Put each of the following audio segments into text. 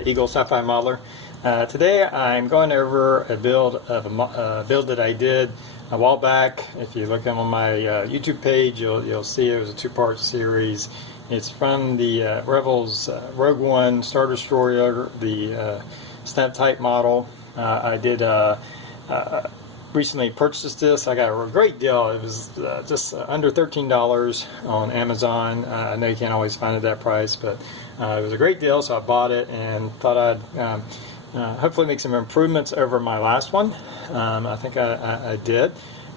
the Eagle Sci-Fi Modeler. Today I'm going over a build that I did a while back. If you look on my YouTube page, you'll see it was a two-part series. It's from the Revell's Rogue One Star Destroyer, the snap type model. I did recently purchased this. I got a great deal. It was just under $13 on Amazon. I know you can't always find it at that price, but it was a great deal, so I bought it and thought I'd hopefully make some improvements over my last one. I think I did,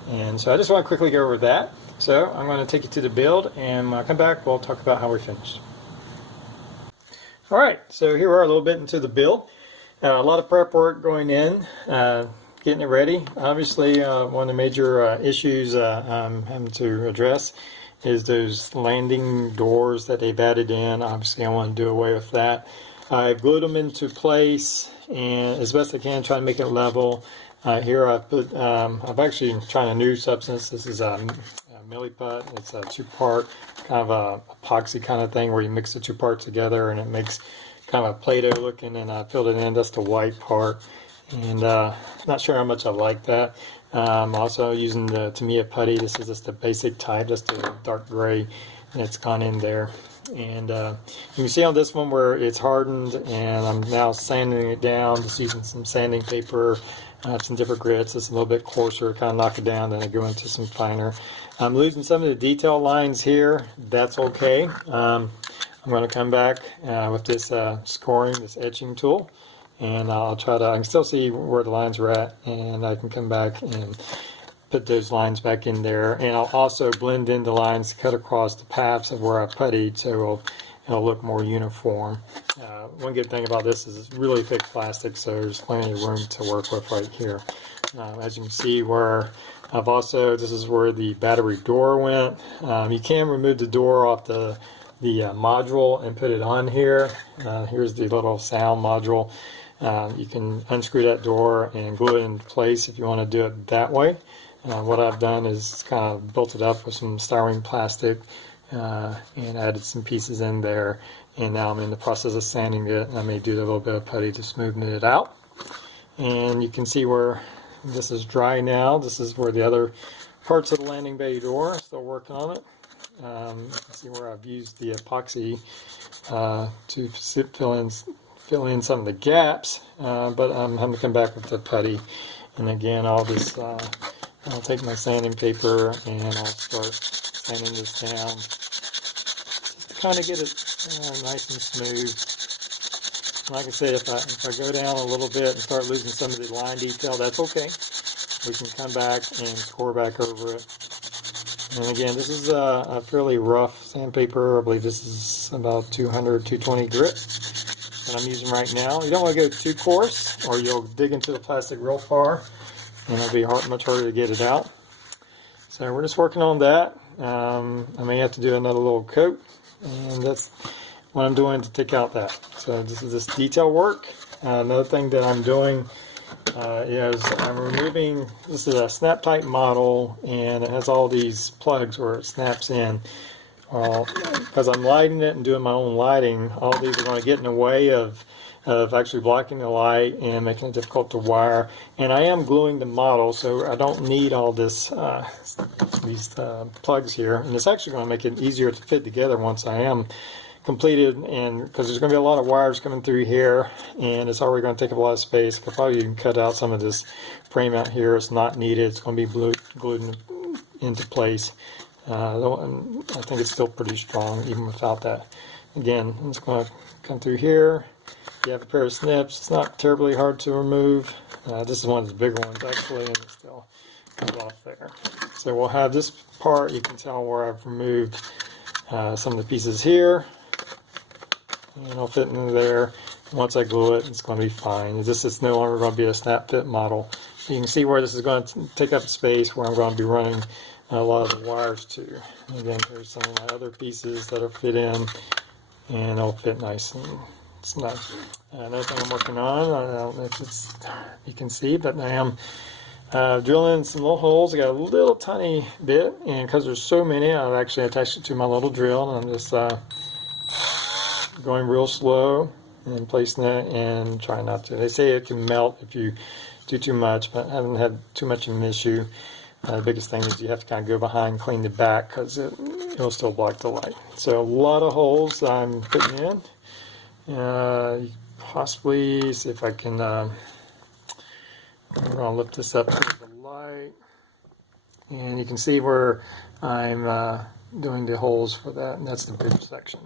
and so I just want to quickly go over that. So I'm going to take you to the build, and when I come back, we'll talk about how we finished. Alright, so here we are a little bit into the build. A lot of prep work going in. Getting it ready. Obviously, one of the major issues I'm having to address is those landing doors that they've added in. Obviously, I want to do away with that. I've glued them into place, and as best I can, try to make it level. Here I've put, I've actually tried a new substance. This is a milliput. It's a two-part kind of a epoxy kind of thing where you mix the two parts together, and it makes kind of a Play-Doh looking, and I filled it in. That's the white part. And not sure how much I like that. Also using the Tamiya putty. This is just the basic type, just a dark gray, and it's gone in there. And you can see on this one where it's hardened, and I'm now sanding it down, just using some sanding paper. I have some different grits. It's a little bit coarser, kind of knock it down, then I go into some finer. I'm losing some of the detail lines here. That's okay. I'm going to come back with this scoring, this etching tool. And I'll try to, I can still see where the lines are at, and I can come back and put those lines back in there. And I'll also blend in the lines cut across the paths of where I puttied, so it'll look more uniform. One good thing about this is it's really thick plastic, so there's plenty of room to work with right here. As you can see, where I've also, this is where the battery door went. You can remove the door off the module and put it on here. Here's the little sound module. You can unscrew that door and glue it in place if you want to do it that way. What I've done is kind of built it up with some styrene plastic and added some pieces in there, and now I'm in the process of sanding it. I may do a little bit of putty to smoothen it out. And you can see where this is dry now. This is where the other parts of the landing bay door, still working on it. You can see where I've used the epoxy to fill in some of the gaps, but I'm going to come back with the putty. And again, I'll take my sanding paper and I'll start sanding this down to kind of get it nice and smooth. Like I said, if I go down a little bit and start losing some of the line detail, that's okay. We can come back and score back over it. And again, this is a fairly rough sandpaper. I believe this is about 200, 220 grit that I'm using right now. You don't want to go too coarse, or you'll dig into the plastic real far, and it'll be much harder to get it out. So we're just working on that. I may have to do another little coat, and that's what I'm doing to take out that. So this is this detail work. Another thing that I'm doing is I'm removing, this is a snap type model, and it has all these plugs where it snaps in. Well, because I'm lighting it and doing my own lighting, all these are going to get in the way of actually blocking the light and making it difficult to wire. And I am gluing the model, so I don't need all this these plugs here. And it's actually going to make it easier to fit together once I am completed, and because there's going to be a lot of wires coming through here, and it's already going to take up a lot of space. I could probably even cut out some of this frame out here. It's not needed. It's going to be glued into place. I think it's still pretty strong even without that. Again, I'm just going to come through here. You have a pair of snips. It's not terribly hard to remove. This is one of the bigger ones actually, and it still comes off there. So we'll have this part. You can tell where I've removed some of the pieces here, and it'll fit in there. Once I glue it, it's going to be fine. It's no longer going to be a snap fit model. So you can see where this is going to take up space, where I'm going to be running a lot of the wires to. Again, here's some of my other pieces that are fit in, and it'll fit nice and snug. Another thing I'm working on, I don't know if you can see, but I am drilling some little holes. I got a little tiny bit, and because there's so many, I've actually attached it to my little drill, and I'm just going real slow. and placing it, and trying not to. They say it can melt if you do too much, but I haven't had too much of an issue. The biggest thing is you have to kind of go behind, clean the back, because it'll still block the light. So a lot of holes I'm putting in. Possibly see if I can. I'm going to lift this up to the light, and you can see where I'm doing the holes for that, and that's the bridge section.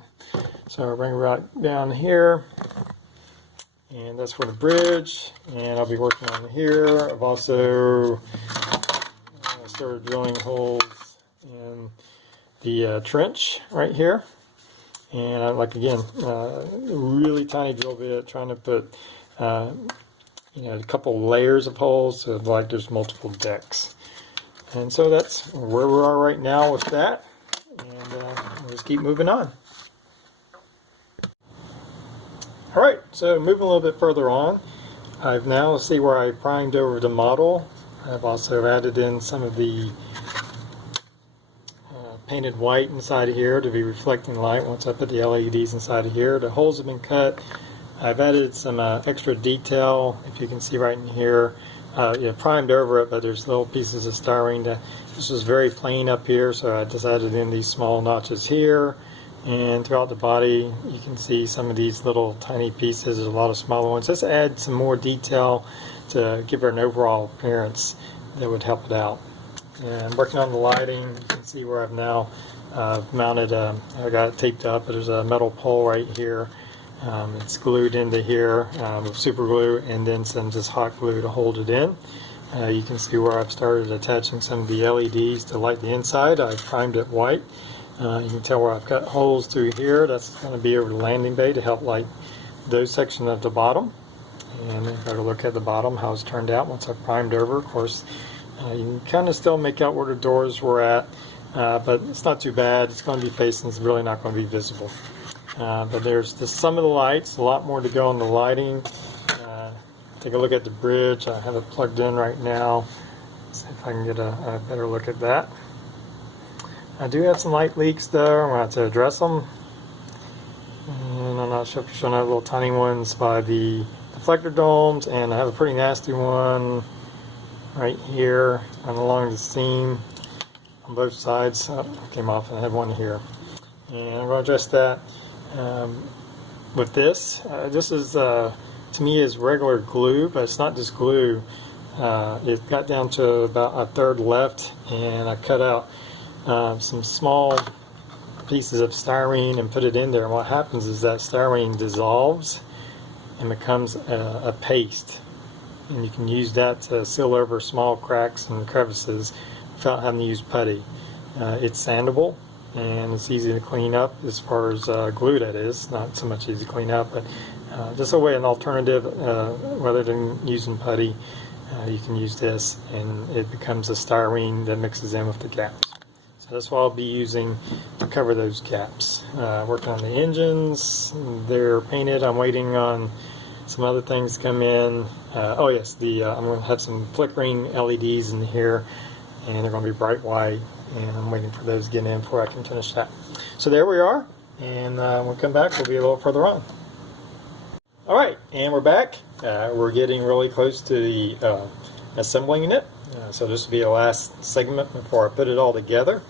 So I'll bring it right down here, and that's for the bridge, and I'll be working on here. I've also started drilling holes in the trench right here, and I like, again, a really tiny drill bit, trying to put a couple layers of holes, so like there's multiple decks. And so that's where we are right now with that, and we'll just keep moving on. Alright, so moving a little bit further on, I've now see where I primed over the model. I've also added in some of the painted white inside of here to be reflecting light once I put the LEDs inside of here. The holes have been cut. I've added some extra detail, if you can see right in here. Primed over it, but there's little pieces of styrene. This was very plain up here, so I just added in these small notches here. And throughout the body, you can see some of these little tiny pieces. There's a lot of smaller ones. Just add some more detail to give it an overall appearance that would help it out. And I'm working on the lighting. You can see where I've now mounted, I got it taped up, but there's a metal pole right here. It's glued into here with super glue, and then some just hot glue to hold it in. You can see where I've started attaching some of the LEDs to light the inside. I've primed it white. You can tell where I've cut holes through here. That's going to be over the landing bay to help light those sections at the bottom. And if I look at the bottom, how it's turned out once I've primed over. Of course, you can kind of still make out where the doors were at, but it's not too bad. It's going to be facing, it's really not going to be visible. But there's just some of the lights, a lot more to go on the lighting. Take a look at the bridge. I have it plugged in right now. See if I can get a better look at that. I do have some light leaks though. I'm going to have to address them. And I'm not sure if I'm showing out little tiny ones by the deflector domes, and I have a pretty nasty one right here and along the seam on both sides. Oh, it came off, and I have one here. And I'm going to address that with this. This is, to me, is regular glue, but it's not just glue. It got down to about a third left, and I cut out some small pieces of styrene and put it in there. And what happens is that styrene dissolves and becomes a paste. And you can use that to seal over small cracks and crevices without having to use putty. It's sandable, and it's easy to clean up as far as glue, that is. Not so much easy to clean up, but just a way, an alternative, rather than using putty, you can use this, and it becomes a styrene that mixes in with the gaps. So that's what I'll be using to cover those gaps. Working on the engines, they're painted. I'm waiting on some other things to come in. Oh yes, I'm going to have some flickering LEDs in here, and they're going to be bright white, and I'm waiting for those to get in before I can finish that. So there we are, and when we come back, we'll be a little further on. Alright, and we're back. We're getting really close to the assembling it. So this will be the last segment before I put it all together.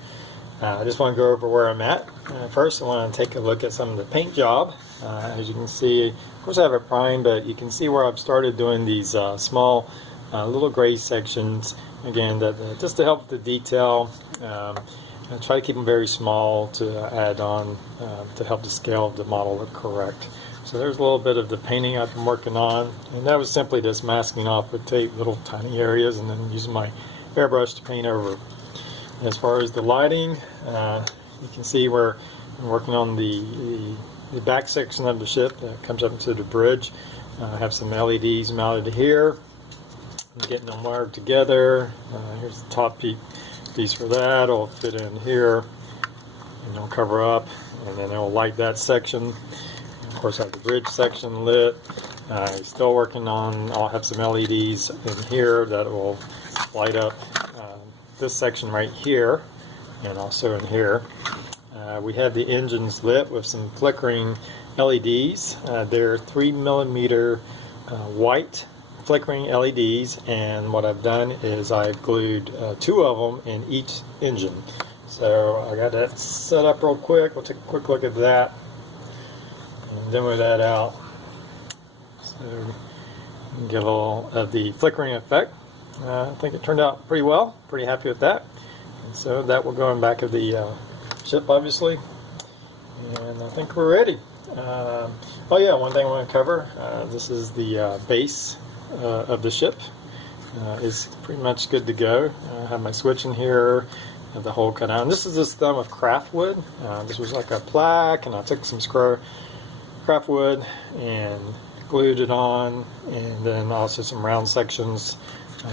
I just want to go over where I'm at. First, I want to take a look at some of the paint job. As you can see, of course I have it primed, but you can see where I've started doing these small little gray sections. Again, just to help with the detail. I try to keep them very small to add on to help the scale of the model look correct. So there's a little bit of the painting I've been working on, and that was simply just masking off with tape little tiny areas and then using my airbrush to paint over. As far as the lighting, you can see where I'm working on the back section of the ship that comes up into the bridge. I have some LEDs mounted here. I'm getting them wired together. Here's the top piece for that. It'll fit in here, and it'll cover up, and then it'll light that section. Of course, I have the bridge section lit. Still working on, I'll have some LEDs in here that will light up this section right here, and also in here. We have the engines lit with some flickering LEDs. They're 3mm white flickering LEDs, and what I've done is I've glued 2 of them in each engine. So I got that set up real quick. We'll take a quick look at that and demo that out. So you can get a little of the flickering effect. I think it turned out pretty well. Pretty happy with that. And so that will go in back of the ship, obviously. And I think we're ready. Oh yeah, one thing I want to cover. This is the base of the ship. It's pretty much good to go. I have my switch in here. Have the hole cut out. And this is just done with craft wood. This was like a plaque, and I took some craft wood and glued it on, and then also some round sections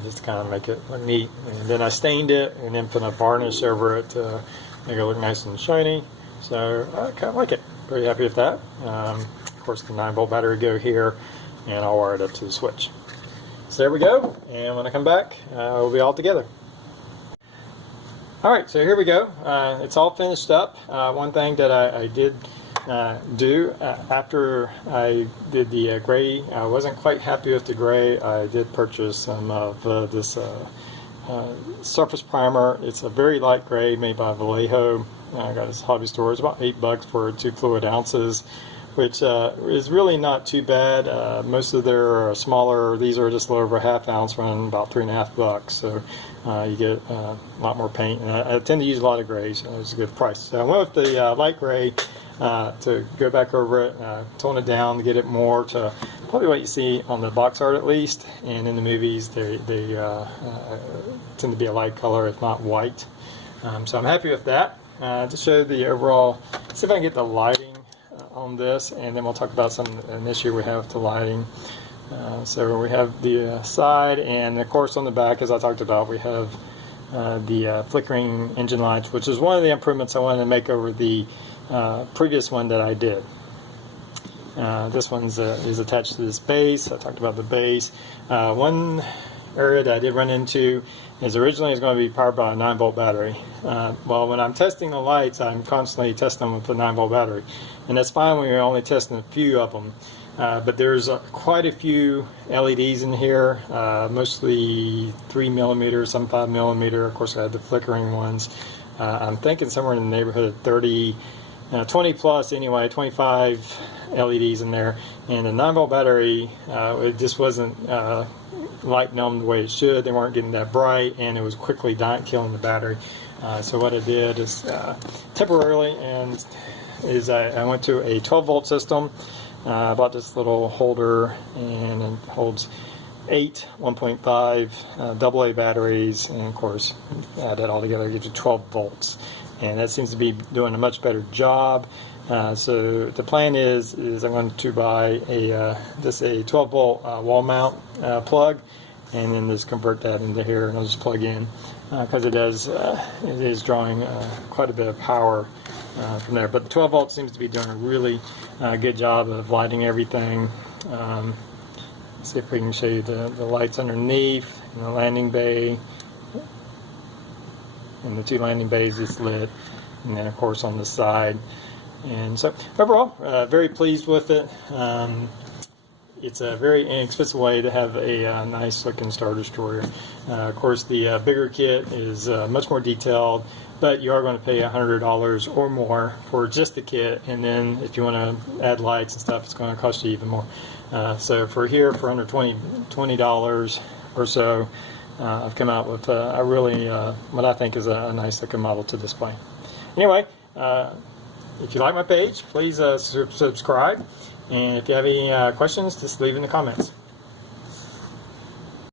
just to kind of make it look neat. And then I stained it and then put a varnish over it to make it look nice and shiny. So I kind of like it. Very happy with that. Of course, the 9-volt battery go here, and I'll wire it up to the switch. So there we go. And when I come back, we'll be all together. Alright, so here we go. It's all finished up. One thing that I did do after I did the gray, I wasn't quite happy with the gray. I did purchase some of this surface primer. It's a very light gray made by Vallejo. I got this hobby store. It's about $8 for 2 fluid ounces, which is really not too bad. Most of their are smaller. These are just a little over ½ ounce, running about $3.50. So you get a lot more paint. And I tend to use a lot of grays, so it's a good price. So I went with the light gray to go back over it, tone it down to get it more to probably what you see on the box art at least. And in the movies, they tend to be a light color, if not white. So I'm happy with that. To show the overall, see if I can get the lighting on this, and then we'll talk about an issue we have with the lighting. So we have the side, and of course on the back, as I talked about, we have the flickering engine lights, which is one of the improvements I wanted to make over the previous one that I did. This one's is attached to this base. I talked about the base. One area that I did run into is originally it's going to be powered by a 9-volt battery. Well, when I'm testing the lights, I'm constantly testing them with a 9-volt battery, and that's fine when you're only testing a few of them. But there's quite a few LEDs in here, mostly 3mm, some 5mm. Of course, I had the flickering ones. I'm thinking somewhere in the neighborhood of 30, 20 plus anyway, 25 LEDs in there. And the 9-volt battery, it just wasn't lighting them the way it should. They weren't getting that bright, and it was quickly killing the battery. So what I did is temporarily, I went to a 12-volt system. I bought this little holder, and it holds 8 1.5 AA batteries, and of course add that all together gives you 12 volts, and that seems to be doing a much better job. So the plan is I'm going to buy a 12-volt wall mount plug, and then just convert that into here, and I'll just plug in because it is drawing quite a bit of power from there. But the 12 volt seems to be doing a really good job of lighting everything. Let's see if we can show you the lights underneath, and the landing bay, and the 2 landing bays is lit, and then of course on the side. And so overall, very pleased with it. It's a very inexpensive way to have a nice looking Star Destroyer. Of course, the bigger kit is much more detailed, but you are going to pay $100 or more for just the kit, and then if you want to add lights and stuff, it's going to cost you even more. So for under $20 or so, I've come out with a really what I think is a nice looking model to display. Anyway, if you like my page, please subscribe, and if you have any questions, just leave in the comments.